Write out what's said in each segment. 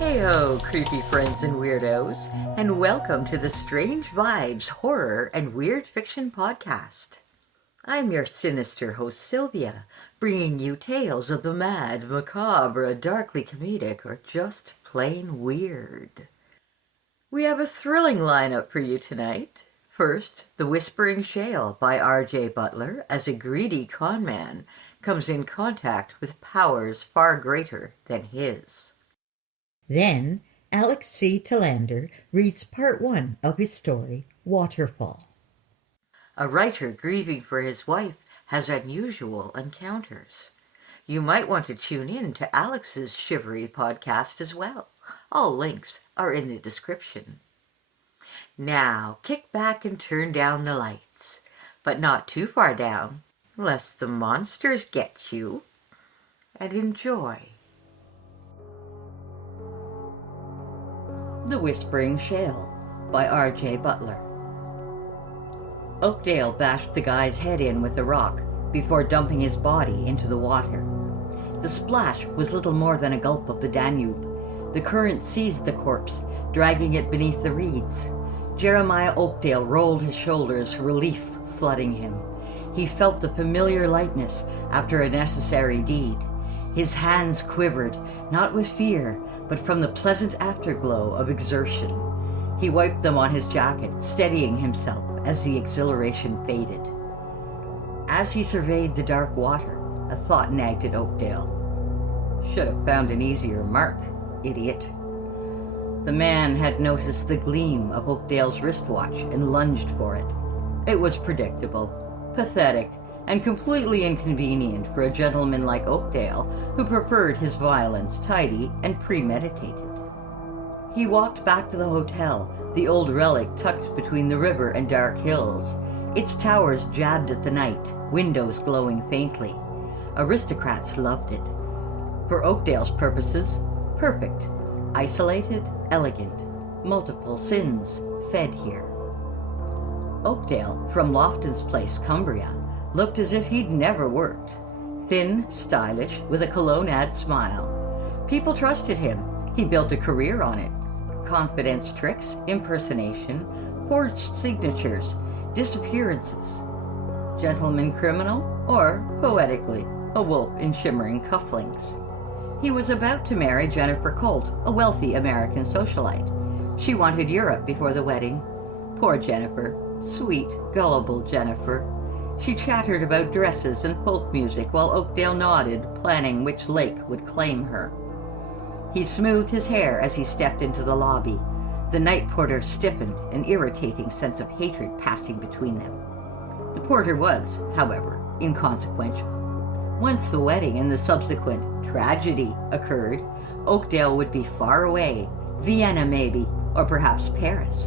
Hey-ho, creepy friends and weirdos, and welcome to the Strange Vibes Horror and Weird Fiction Podcast. I'm your sinister host Sylvia, bringing you tales of the mad, macabre, darkly comedic, or just plain weird. We have a thrilling lineup for you tonight. First, The Whispering Shale by RJ Butler as a greedy conman comes in contact with powers far greater than his. Then, Alex C Telander reads part 1 of his story, Waterfall. A writer grieving for his wife has unusual encounters. You might want to tune in to Alex's shivery podcast as well. All links are in the description. Now, kick back and turn down the lights, but not too far down, lest the monsters get you, and enjoy. The Whispering Shale by RJ Butler. Oakdale bashed the guy's head in with a rock before dumping his body into the water. The splash was little more than a gulp of the Danube. The current seized the corpse, dragging it beneath the reeds. Jeremiah Oakdale rolled his shoulders, relief flooding him. He felt the familiar lightness after a necessary deed. His hands quivered, not with fear, but from the pleasant afterglow of exertion. He wiped them on his jacket, steadying himself as the exhilaration faded. As he surveyed the dark water, a thought nagged at Oakdale. Should have found an easier mark, idiot. The man had noticed the gleam of Oakdale's wristwatch and lunged for it. It was predictable, pathetic, and completely inconvenient for a gentleman like Oakdale, who preferred his violence tidy and premeditated. He walked back to the hotel, the old relic tucked between the river and dark hills. Its towers jabbed at the night, windows glowing faintly. Aristocrats loved it. For Oakdale's purposes, perfect. Isolated, elegant. Multiple sins fed here. Oakdale, from Lofton's place, Cumbria, looked as if he'd never worked. Thin, stylish, with a cologne-ad smile. People trusted him. He built a career on it. Confidence tricks, impersonation, forged signatures, disappearances. Gentleman criminal, or, poetically, a wolf in shimmering cufflinks. He was about to marry Jennifer Colt, a wealthy American socialite. She wanted Europe before the wedding. Poor Jennifer. Sweet, gullible Jennifer. She chattered about dresses and folk music while Oakdale nodded, planning which lake would claim her. He smoothed his hair as he stepped into the lobby. The night porter stiffened, an irritating sense of hatred passing between them. The porter was, however, inconsequential. Once the wedding and the subsequent tragedy occurred, Oakdale would be far away, Vienna maybe, or perhaps Paris.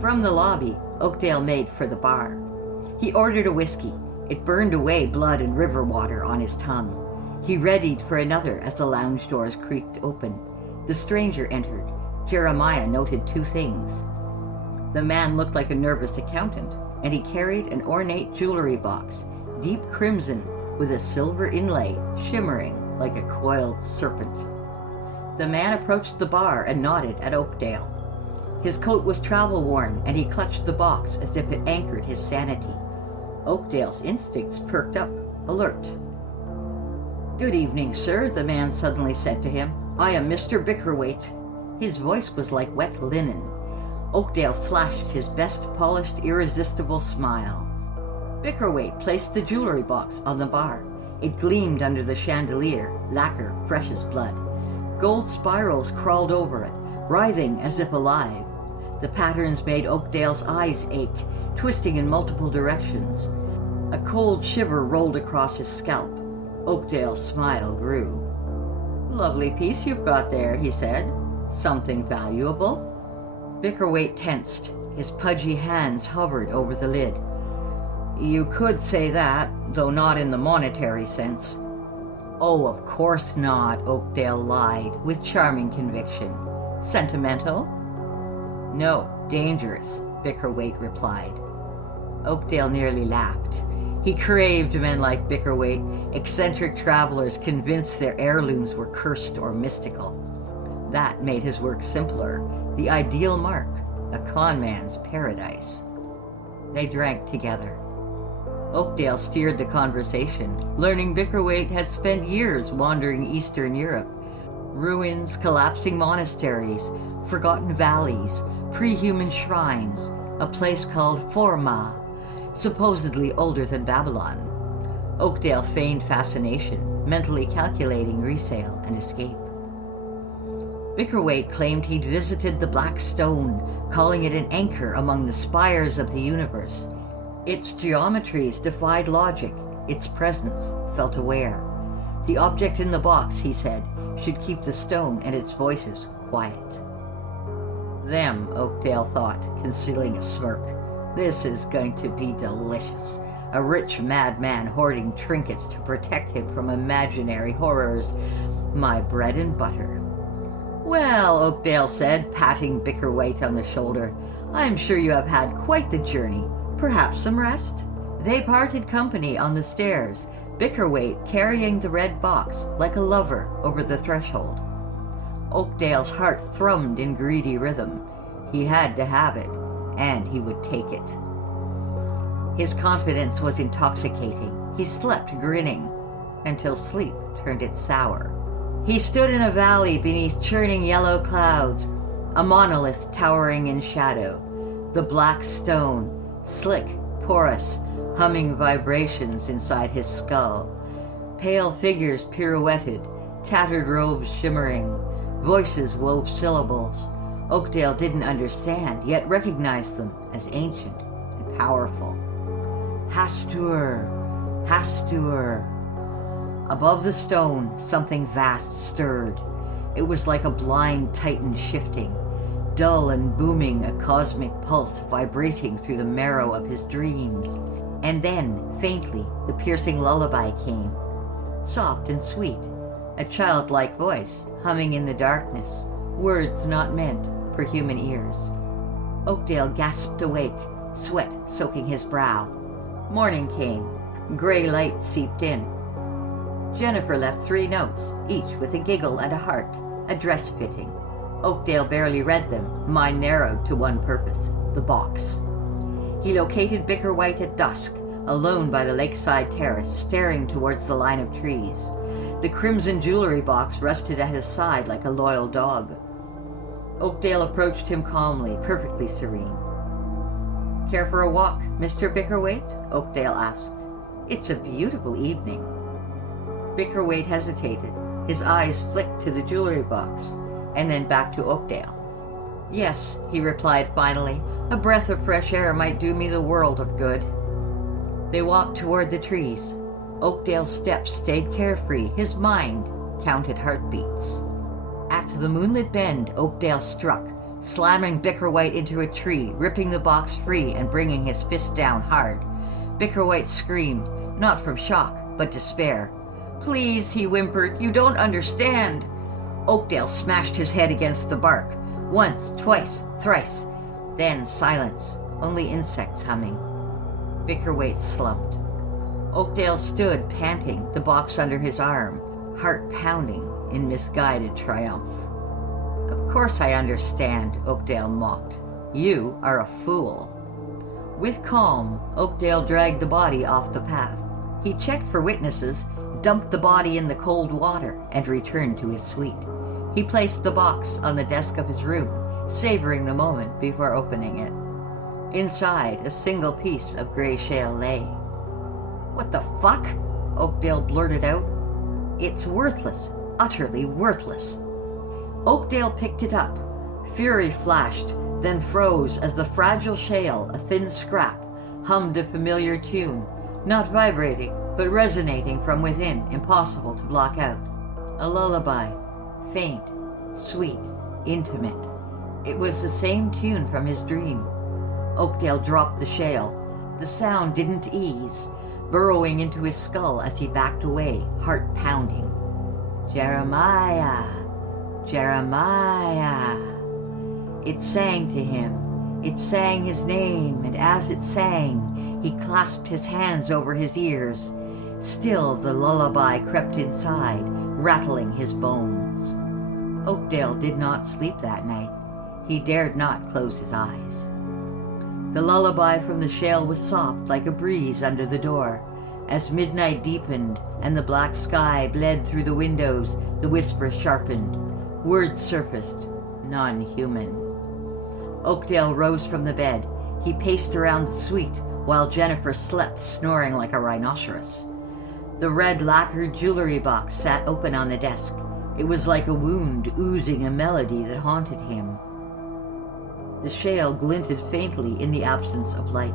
From the lobby, Oakdale made for the bar. He ordered a whiskey. It burned away blood and river water on his tongue. He readied for another as the lounge doors creaked open. The stranger entered. Jeremiah noted 2 things. The man looked like a nervous accountant, and he carried an ornate jewelry box, deep crimson with a silver inlay shimmering like a coiled serpent. The man approached the bar and nodded at Oakdale. His coat was travel-worn, and he clutched the box as if it anchored his sanity. Oakdale's instincts perked up, alert. "Good evening, sir," the man suddenly said to him. "I am Mr. Bickerwaite." His voice was like wet linen. Oakdale flashed his best polished, irresistible smile. Bickerwaite placed the jewelry box on the bar. It gleamed under the chandelier, lacquer fresh as blood. Gold spirals crawled over it, writhing as if alive. The patterns made Oakdale's eyes ache, twisting in multiple directions. A cold shiver rolled across his scalp. Oakdale's smile grew. "Lovely piece you've got there," he said. "Something valuable?" Bickerwaite tensed. His pudgy hands hovered over the lid. "You could say that, though not in the monetary sense." "Oh, of course not," Oakdale lied, with charming conviction. "Sentimental?" "No, dangerous," Bickerwaite replied. Oakdale nearly laughed. He craved men like Bickerwaite, eccentric travelers convinced their heirlooms were cursed or mystical. That made his work simpler, the ideal mark, a con man's paradise. They drank together. Oakdale steered the conversation, learning Bickerwaite had spent years wandering Eastern Europe. Ruins, collapsing monasteries, forgotten valleys, pre-human shrines, a place called Forma, supposedly older than Babylon. Oakdale feigned fascination, mentally calculating resale and escape. Bickerwaite claimed he'd visited the Black Stone, calling it an anchor among the spires of the universe. Its geometries defied logic, its presence felt aware. The object in the box, he said, should keep the stone and its voices quiet. Them, Oakdale thought, concealing a smirk. This is going to be delicious. A rich madman hoarding trinkets to protect him from imaginary horrors. My bread and butter. Well, Oakdale said, patting Bickerwaite on the shoulder, I'm sure you have had quite the journey. Perhaps some rest? They parted company on the stairs, Bickerwaite carrying the red box like a lover over the threshold. Oakdale's heart thrummed in greedy rhythm. He had to have it, and he would take it. His confidence was intoxicating. He slept grinning, until sleep turned it sour. He stood in a valley beneath churning yellow clouds, a monolith towering in shadow. The Black Stone, slick, porous, humming vibrations inside his skull. Pale figures pirouetted, tattered robes shimmering. Voices wove syllables. Oakdale didn't understand, yet recognized them as ancient and powerful. Hastur, Hastur. Above the stone, something vast stirred. It was like a blind titan shifting, dull and booming, a cosmic pulse vibrating through the marrow of his dreams. And then, faintly, the piercing lullaby came, soft and sweet, a childlike voice humming in the darkness, words not meant for human ears. Oakdale gasped awake, sweat soaking his brow. Morning came. Gray light seeped in. Jennifer left 3 notes, each with a giggle and a heart, a dress fitting. Oakdale barely read them, mind narrowed to one purpose, the box. He located Bickerwaite at dusk, alone by the lakeside terrace, staring towards the line of trees. The crimson jewelry box rested at his side like a loyal dog. Oakdale approached him calmly, perfectly serene. Care for a walk, Mr. Bickerwaite? Oakdale asked. It's a beautiful evening. Bickerwaite hesitated. His eyes flicked to the jewelry box, and then back to Oakdale. Yes, he replied finally. A breath of fresh air might do me the world of good. They walked toward the trees. Oakdale's steps stayed carefree. His mind counted heartbeats. At the moonlit bend, Oakdale struck, slamming Bickerwaite into a tree, ripping the box free and bringing his fist down hard. Bickerwaite screamed, not from shock, but despair. Please, he whimpered, you don't understand. Oakdale smashed his head against the bark, once, twice, thrice. Then silence, only insects humming. Bickerwaite slumped. Oakdale stood, panting, the box under his arm, heart pounding in misguided triumph. Of course I understand, Oakdale mocked. You are a fool. With calm, Oakdale dragged the body off the path. He checked for witnesses, dumped the body in the cold water, and returned to his suite. He placed the box on the desk of his room, savoring the moment before opening it. Inside, a single piece of gray shale lay. What the fuck? Oakdale blurted out. It's worthless, utterly worthless. Oakdale picked it up. Fury flashed, then froze as the fragile shale, a thin scrap, hummed a familiar tune, not vibrating, but resonating from within, impossible to block out. A lullaby, faint, sweet, intimate. It was the same tune from his dream. Oakdale dropped the shale. The sound didn't ease, burrowing into his skull as he backed away, heart pounding. Jeremiah, Jeremiah. It sang to him. It sang his name, and as it sang, he clasped his hands over his ears. Still the lullaby crept inside, rattling his bones. Oakdale did not sleep that night. He dared not close his eyes. The lullaby from the shale was soft like a breeze under the door. As midnight deepened and the black sky bled through the windows, the whisper sharpened. Words surfaced, non-human. Oakdale rose from the bed. He paced around the suite while Jennifer slept, snoring like a rhinoceros. The red lacquered jewelry box sat open on the desk. It was like a wound oozing a melody that haunted him. The shale glinted faintly in the absence of light.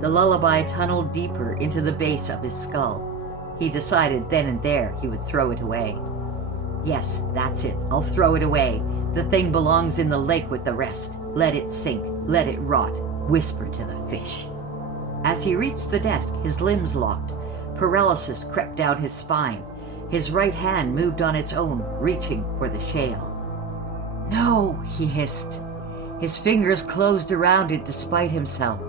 The lullaby tunneled deeper into the base of his skull. He decided then and there he would throw it away. Yes, that's it. I'll throw it away. The thing belongs in the lake with the rest. Let it sink. Let it rot. Whisper to the fish. As he reached the desk, his limbs locked. Paralysis crept down his spine. His right hand moved on its own, reaching for the shale. No, he hissed. His fingers closed around it despite himself.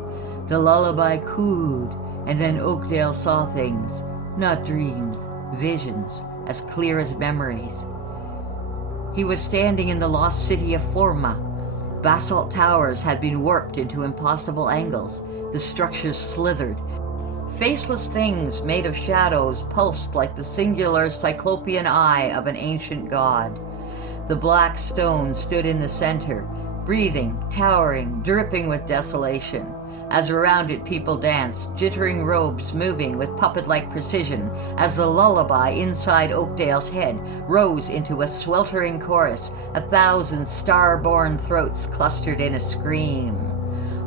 The lullaby cooed, and then Oakdale saw things, not dreams, visions, as clear as memories. He was standing in the lost city of Forma. Basalt towers had been warped into impossible angles. The structures slithered. Faceless things made of shadows pulsed like the singular cyclopean eye of an ancient god. The black stone stood in the center, breathing, towering, dripping with desolation. As around it people danced, jittering robes moving with puppet-like precision, as the lullaby inside Oakdale's head rose into a sweltering chorus, 1,000 star-born throats clustered in a scream.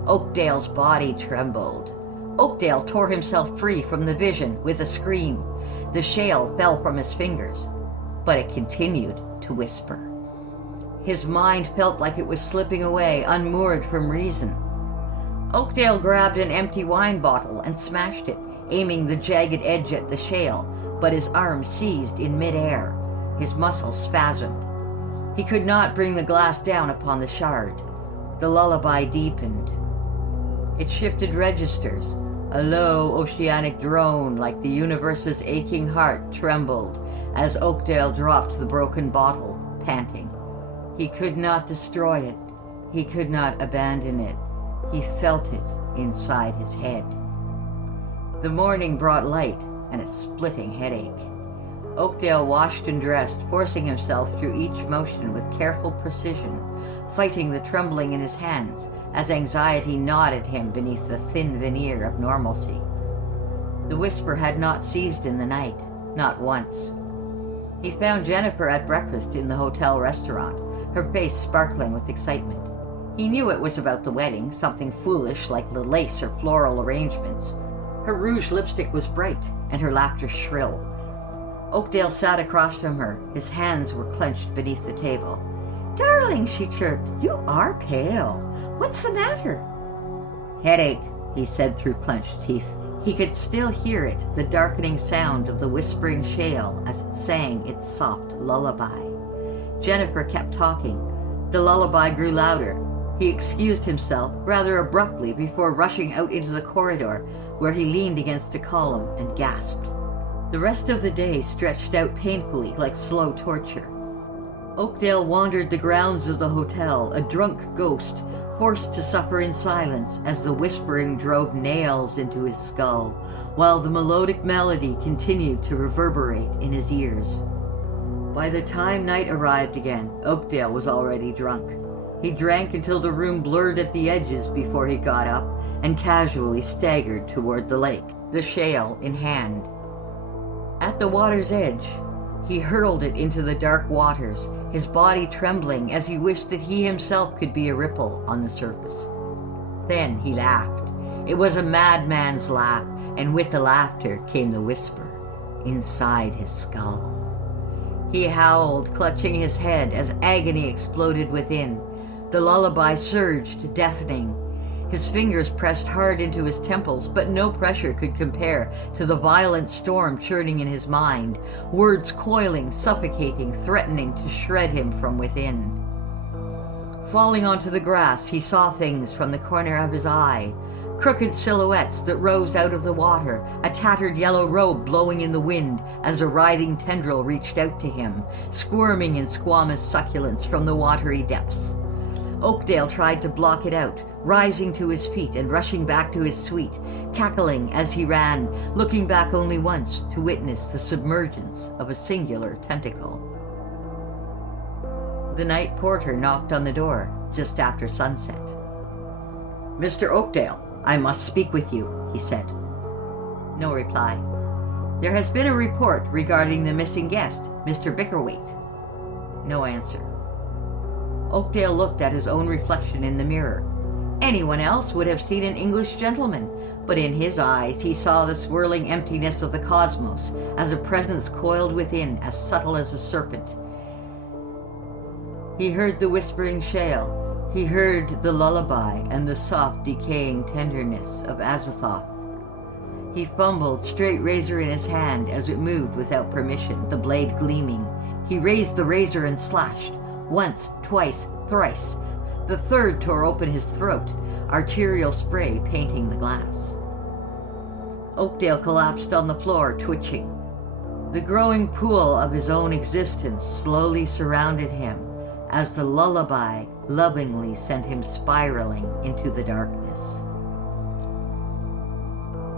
Oakdale's body trembled. Oakdale tore himself free from the vision with a scream. The shale fell from his fingers, but it continued to whisper. His mind felt like it was slipping away, unmoored from reason. Oakdale grabbed an empty wine bottle and smashed it, aiming the jagged edge at the shale, but his arm seized in midair. His muscles spasmed. He could not bring the glass down upon the shard. The lullaby deepened. It shifted registers. A low oceanic drone like the universe's aching heart trembled as Oakdale dropped the broken bottle, panting. He could not destroy it. He could not abandon it. He felt it inside his head. The morning brought light and a splitting headache. Oakdale washed and dressed, forcing himself through each motion with careful precision, fighting the trembling in his hands as anxiety gnawed at him beneath the thin veneer of normalcy. The whisper had not ceased in the night, not once. He found Jennifer at breakfast in the hotel restaurant, her face sparkling with excitement. He knew it was about the wedding, something foolish like the lace or floral arrangements. Her rouge lipstick was bright, and her laughter shrill. Oakdale sat across from her. His hands were clenched beneath the table. "Darling," she chirped, "you are pale. What's the matter?" "Headache," he said through clenched teeth. He could still hear it, the darkening sound of the whispering shale as it sang its soft lullaby. Jennifer kept talking. The lullaby grew louder. He excused himself rather abruptly before rushing out into the corridor, where he leaned against a column and gasped. The rest of the day stretched out painfully like slow torture. Oakdale wandered the grounds of the hotel, a drunk ghost, forced to suffer in silence as the whispering drove nails into his skull, while the melodic melody continued to reverberate in his ears. By the time night arrived again, Oakdale was already drunk. He drank until the room blurred at the edges before he got up and casually staggered toward the lake, the shale in hand. At the water's edge, he hurled it into the dark waters, his body trembling as he wished that he himself could be a ripple on the surface. Then he laughed. It was a madman's laugh, and with the laughter came the whisper inside his skull. He howled, clutching his head as agony exploded within. The lullaby surged, deafening. His fingers pressed hard into his temples, but no pressure could compare to the violent storm churning in his mind, words coiling, suffocating, threatening to shred him from within. Falling onto the grass, he saw things from the corner of his eye, crooked silhouettes that rose out of the water, a tattered yellow robe blowing in the wind as a writhing tendril reached out to him, squirming in squamous succulence from the watery depths. Oakdale tried to block it out, rising to his feet and rushing back to his suite, cackling as he ran, looking back only once to witness the submergence of a singular tentacle. The night porter knocked on the door just after sunset. "Mr. Oakdale, I must speak with you," he said. No reply. "There has been a report regarding the missing guest, Mr. Bickerwaite." No answer. Oakdale looked at his own reflection in the mirror. Anyone else would have seen an English gentleman, but in his eyes he saw the swirling emptiness of the cosmos as a presence coiled within, as subtle as a serpent. He heard the whispering shale. He heard the lullaby and the soft, decaying tenderness of Azathoth. He fumbled, straight razor in his hand as it moved without permission, the blade gleaming. He raised the razor and slashed. Once, twice, thrice. The third tore open his throat, arterial spray painting the glass. Oakdale collapsed on the floor, twitching. The growing pool of his own existence slowly surrounded him as the lullaby lovingly sent him spiraling into the darkness.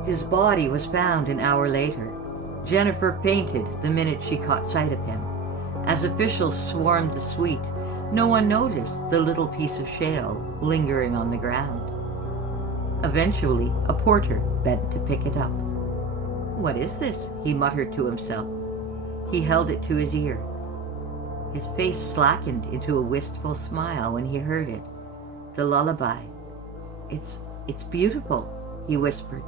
His body was found an hour later. Jennifer fainted the minute she caught sight of him. As officials swarmed the suite, no one noticed the little piece of shale lingering on the ground. Eventually, a porter bent to pick it up. "What is this?" he muttered to himself. He held it to his ear. His face slackened into a wistful smile when he heard it. The lullaby. It's beautiful," he whispered.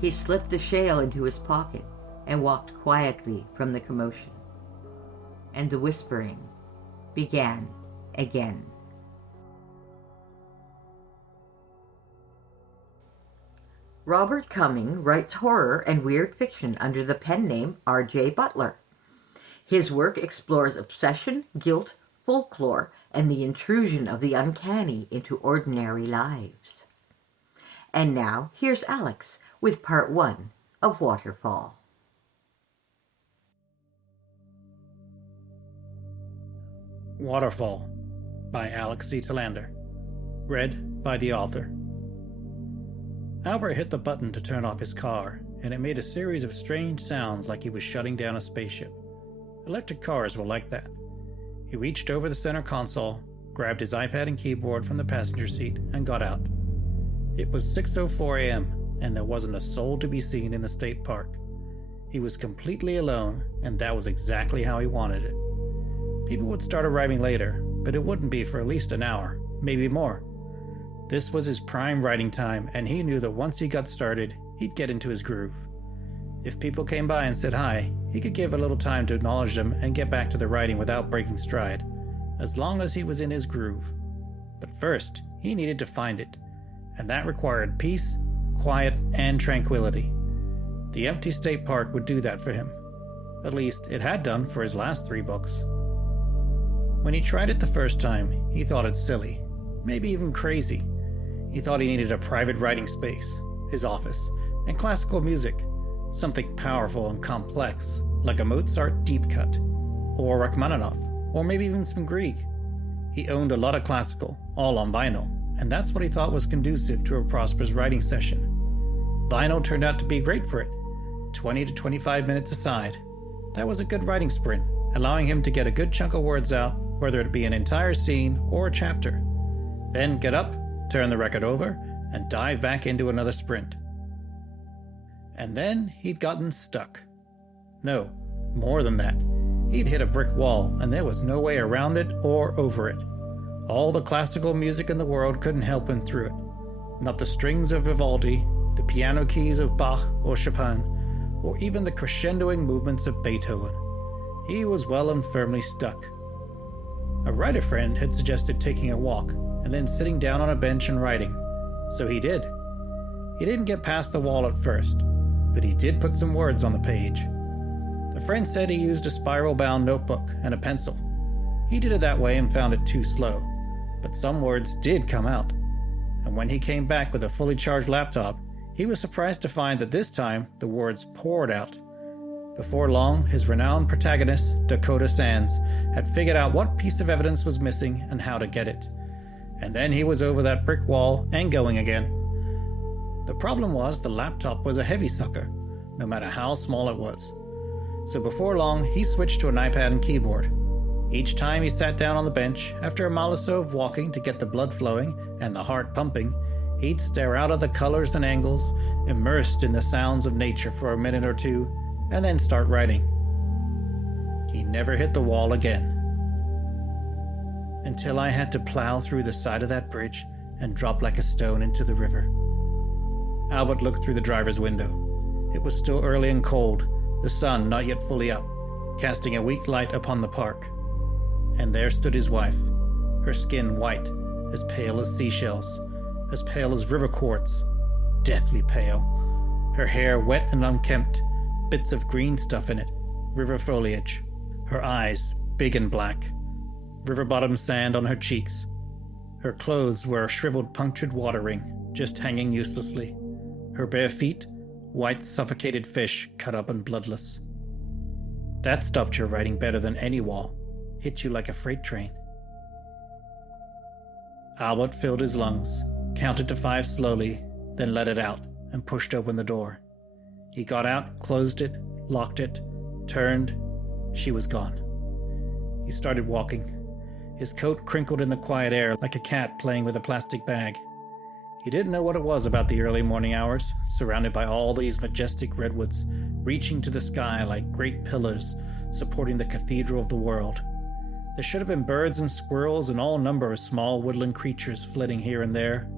He slipped the shale into his pocket and walked quietly from the commotion. And the whispering began again. Robert Cumming writes horror and weird fiction under the pen name RJ Butler. His work explores obsession, guilt, folklore, and the intrusion of the uncanny into ordinary lives. And now, here's Alex with part 1 of Waterfall. Waterfall by Alex C Telander. Read by the author. Albert hit the button to turn off his car, and it made a series of strange sounds like he was shutting down a spaceship. Electric cars were like that. He reached over the center console, grabbed his iPad and keyboard from the passenger seat, and got out. It was 6:04 a.m., and there wasn't a soul to be seen in the state park. He was completely alone, and that was exactly how he wanted it. People would start arriving later, but it wouldn't be for at least an hour, maybe more. This was his prime writing time, and he knew that once he got started, he'd get into his groove. If people came by and said hi, he could give a little time to acknowledge them and get back to the writing without breaking stride, as long as he was in his groove. But first, he needed to find it, and that required peace, quiet, and tranquility. The empty state park would do that for him. At least, it had done for his last 3 books. When he tried it the first time, he thought it silly, maybe even crazy. He thought he needed a private writing space, his office, and classical music, something powerful and complex, like a Mozart deep cut, or Rachmaninoff, or maybe even some Grieg. He owned a lot of classical, all on vinyl, and that's what he thought was conducive to a prosperous writing session. Vinyl turned out to be great for it, 20 to 25 minutes aside. That was a good writing sprint, allowing him to get a good chunk of words out, whether it be an entire scene or a chapter. Then get up, turn the record over, and dive back into another sprint. And then he'd gotten stuck. No, more than that. He'd hit a brick wall, and there was no way around it or over it. All the classical music in the world couldn't help him through it. Not the strings of Vivaldi, the piano keys of Bach or Chopin, or even the crescendoing movements of Beethoven. He was well and firmly stuck. A writer friend had suggested taking a walk, and then sitting down on a bench and writing. So he did. He didn't get past the wall at first, but he did put some words on the page. The friend said he used a spiral-bound notebook and a pencil. He did it that way and found it too slow, but some words did come out. and when he came back with a fully charged laptop, he was surprised to find that this time the words poured out. Before long, his renowned protagonist, Dakota Sands, had figured out what piece of evidence was missing and how to get it. And then he was over that brick wall and going again. The problem was the laptop was a heavy sucker, no matter how small it was. So before long, he switched to an iPad and keyboard. Each time he sat down on the bench, after a mile or so of walking to get the blood flowing and the heart pumping, he'd stare out at the colors and angles, immersed in the sounds of nature for a minute or two, and then start writing. He never hit the wall again. Until I had to plow through the side of that bridge and drop like a stone into the river. Albert looked through the driver's window. It was still early and cold, the sun not yet fully up, casting a weak light upon the park. And there stood his wife, her skin white, as pale as seashells, as pale as river quartz, deathly pale, her hair wet and unkempt, bits of green stuff in it, river foliage, her eyes big and black, river bottom sand on her cheeks. Her clothes were a shriveled punctured water ring, just hanging uselessly, her bare feet white suffocated fish cut up and bloodless. That stopped your writing better than any wall, hit you like a freight train. Albert filled his lungs, counted to 5 slowly, then let it out and pushed open the door. He got out, closed it, locked it, turned. She was gone. He started walking. His coat crinkled in the quiet air like a cat playing with a plastic bag. He didn't know what it was about the early morning hours, surrounded by all these majestic redwoods, reaching to the sky like great pillars, supporting the cathedral of the world. There should have been birds and squirrels and all number of small woodland creatures flitting here and there.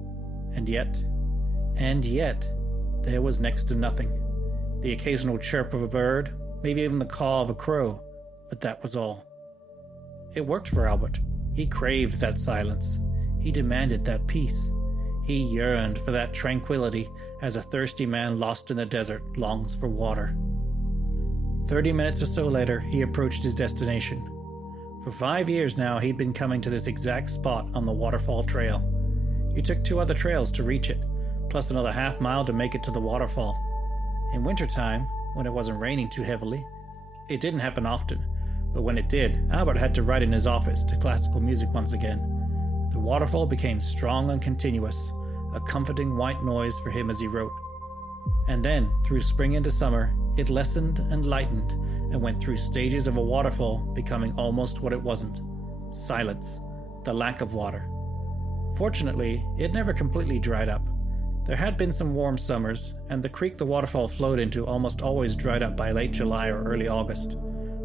And yet, there was next to nothing. The occasional chirp of a bird, maybe even the caw of a crow, but that was all. It worked for Albert. He craved that silence. He demanded that peace. He yearned for that tranquility as a thirsty man lost in the desert longs for water. 30 minutes or so later, he approached his destination. For 5 years now, he'd been coming to this exact spot on the waterfall trail. You took 2 other trails to reach it, plus another half mile to make it to the waterfall. In wintertime, when it wasn't raining too heavily, it didn't happen often, but when it did, Albert had to write in his office to classical music once again. The waterfall became strong and continuous, a comforting white noise for him as he wrote. And then, through spring into summer, it lessened and lightened and went through stages of a waterfall becoming almost what it wasn't. Silence, the lack of water. Fortunately, it never completely dried up. There had been some warm summers, and the creek the waterfall flowed into almost always dried up by late July or early August.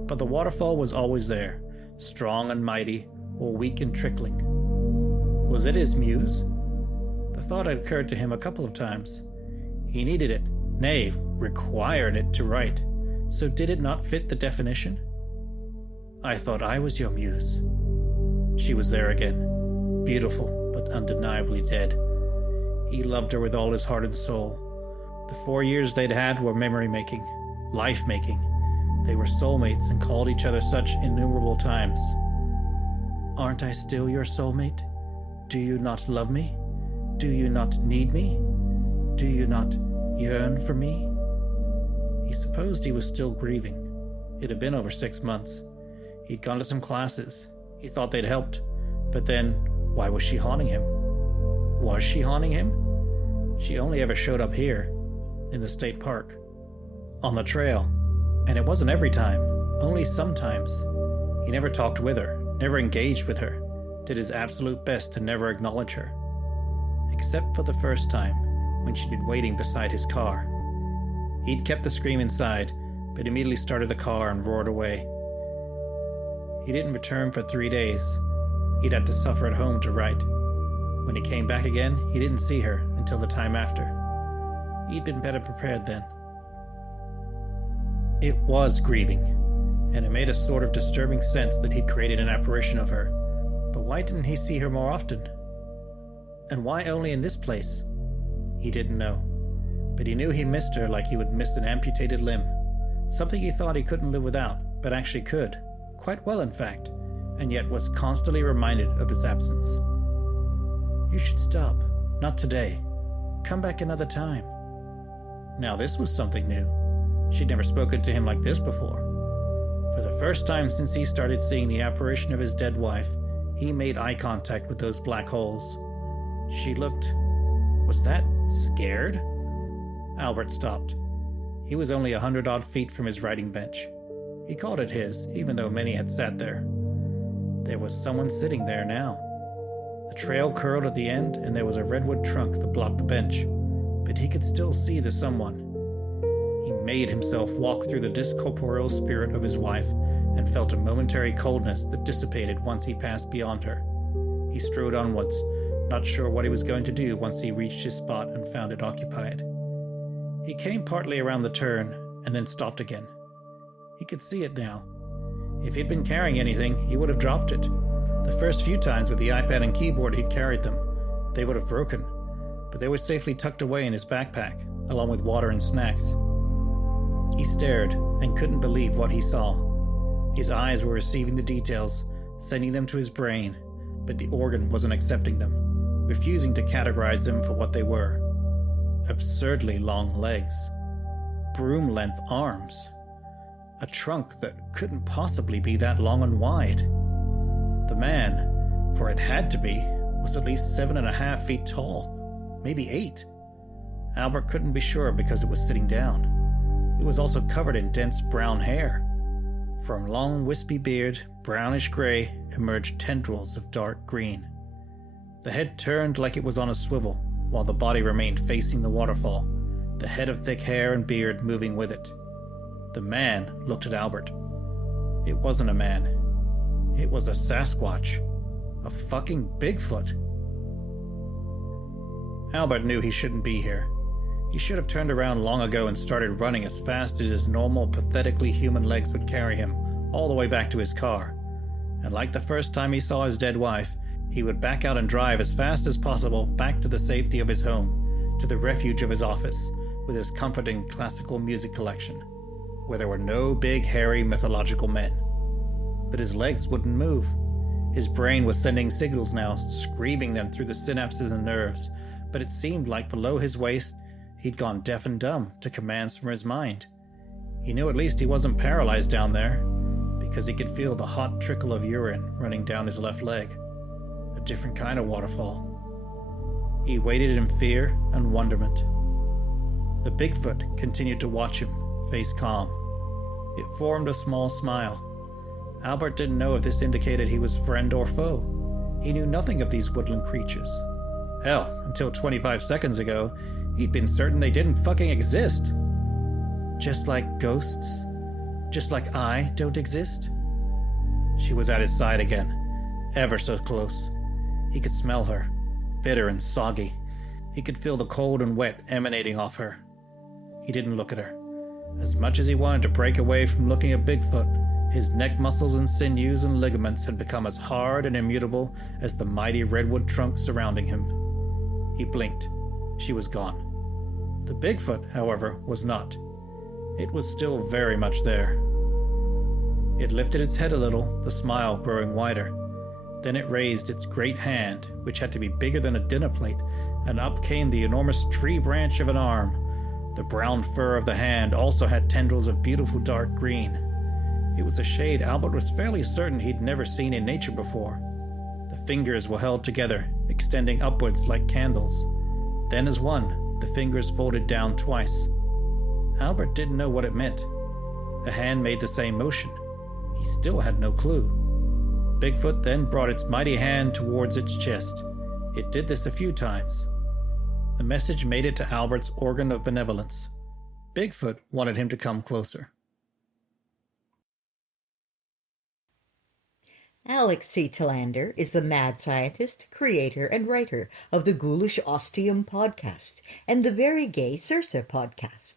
But the waterfall was always there, strong and mighty, or weak and trickling. Was it his muse? The thought had occurred to him a couple of times. He needed it, nay, required it to write. So did it not fit the definition? I thought I was your muse. She was there again, beautiful but undeniably dead. He loved her with all his heart and soul. The 4 years they'd had were memory-making, life-making. They were soulmates and called each other such innumerable times. Aren't I still your soulmate? Do you not love me? Do you not need me? Do you not yearn for me? He supposed he was still grieving. It had been over 6 months. He'd gone to some classes. He thought they'd helped. But then, why was she haunting him? Was she haunting him? She only ever showed up here, in the state park, on the trail. And it wasn't every time, only sometimes. He never talked with her, never engaged with her, did his absolute best to never acknowledge her. Except for the first time, when she'd been waiting beside his car. He'd kept the scream inside, but immediately started the car and roared away. He didn't return for 3 days. He'd had to suffer at home to write. When he came back again, he didn't see her until the time after. He'd been better prepared then. It was grieving, and it made a sort of disturbing sense that he'd created an apparition of her. But why didn't he see her more often? And why only in this place? He didn't know. But he knew he missed her like he would miss an amputated limb. Something he thought he couldn't live without, but actually could. Quite well, in fact, and yet was constantly reminded of its absence. You should stop. Not today. Come back another time. Now this was something new. She'd never spoken to him like this before. For the first time since he started seeing the apparition of his dead wife, he made eye contact with those black holes. She looked... was that scared? Albert stopped. He was only 100-odd feet from his writing bench. He called it his, even though many had sat there. There was someone sitting there now. The trail curled at the end, and there was a redwood trunk that blocked the bench, but he could still see the someone. He made himself walk through the discorporeal spirit of his wife and felt a momentary coldness that dissipated once he passed beyond her. He strode onwards, not sure what he was going to do once he reached his spot and found it occupied. He came partly around the turn and then stopped again. He could see it now. If he'd been carrying anything, he would have dropped it. The first few times with the iPad and keyboard he'd carried them, they would have broken, but they were safely tucked away in his backpack, along with water and snacks. He stared and couldn't believe what he saw. His eyes were receiving the details, sending them to his brain, but the organ wasn't accepting them, refusing to categorize them for what they were. Absurdly long legs, broom-length arms, a trunk that couldn't possibly be that long and wide. The man, for it had to be, was at least 7.5 feet tall, maybe 8. Albert couldn't be sure because it was sitting down. It was also covered in dense brown hair. From long wispy beard, brownish gray, emerged tendrils of dark green. The head turned like it was on a swivel, while the body remained facing the waterfall, the head of thick hair and beard moving with it. The man looked at Albert. It wasn't a man. It was a Sasquatch. A fucking Bigfoot. Albert knew he shouldn't be here. He should have turned around long ago and started running as fast as his normal, pathetically human legs would carry him, all the way back to his car. And like the first time he saw his dead wife, he would back out and drive as fast as possible back to the safety of his home, to the refuge of his office, with his comforting classical music collection, where there were no big, hairy, mythological men. But his legs wouldn't move. His brain was sending signals now, screaming them through the synapses and nerves, but it seemed like below his waist, he'd gone deaf and dumb to commands from his mind. He knew at least he wasn't paralyzed down there, because he could feel the hot trickle of urine running down his left leg. A different kind of waterfall. He waited in fear and wonderment. The Bigfoot continued to watch him, face calm. It formed a small smile. Albert didn't know if this indicated he was friend or foe. He knew nothing of these woodland creatures. Hell, until 25 seconds ago, he'd been certain they didn't fucking exist. Just like ghosts? Just like I don't exist? She was at his side again, ever so close. He could smell her, bitter and soggy. He could feel the cold and wet emanating off her. He didn't look at her. As much as he wanted to break away from looking at Bigfoot, his neck muscles and sinews and ligaments had become as hard and immutable as the mighty redwood trunk surrounding him. He blinked. She was gone. The Bigfoot, however, was not. It was still very much there. It lifted its head a little, the smile growing wider. Then it raised its great hand, which had to be bigger than a dinner plate, and up came the enormous tree branch of an arm. The brown fur of the hand also had tendrils of beautiful dark green. It was a shade Albert was fairly certain he'd never seen in nature before. The fingers were held together, extending upwards like candles. Then as one, the fingers folded down twice. Albert didn't know what it meant. The hand made the same motion. He still had no clue. Bigfoot then brought its mighty hand towards its chest. It did this a few times. The message made it to Albert's organ of benevolence. Bigfoot wanted him to come closer. Alex C Telander is the mad scientist, creator, and writer of the ghoulish Ostium Podcast and the very gay Circe Podcast.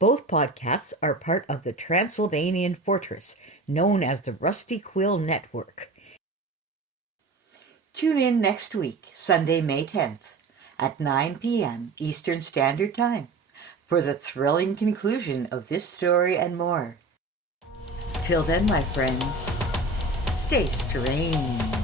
Both podcasts are part of the Transylvanian fortress known as the Rusty Quill Network. Tune in next week, Sunday, May 10th, at 9 p.m. Eastern Standard Time, for the thrilling conclusion of this story and more. Till then, my friends, stay strange.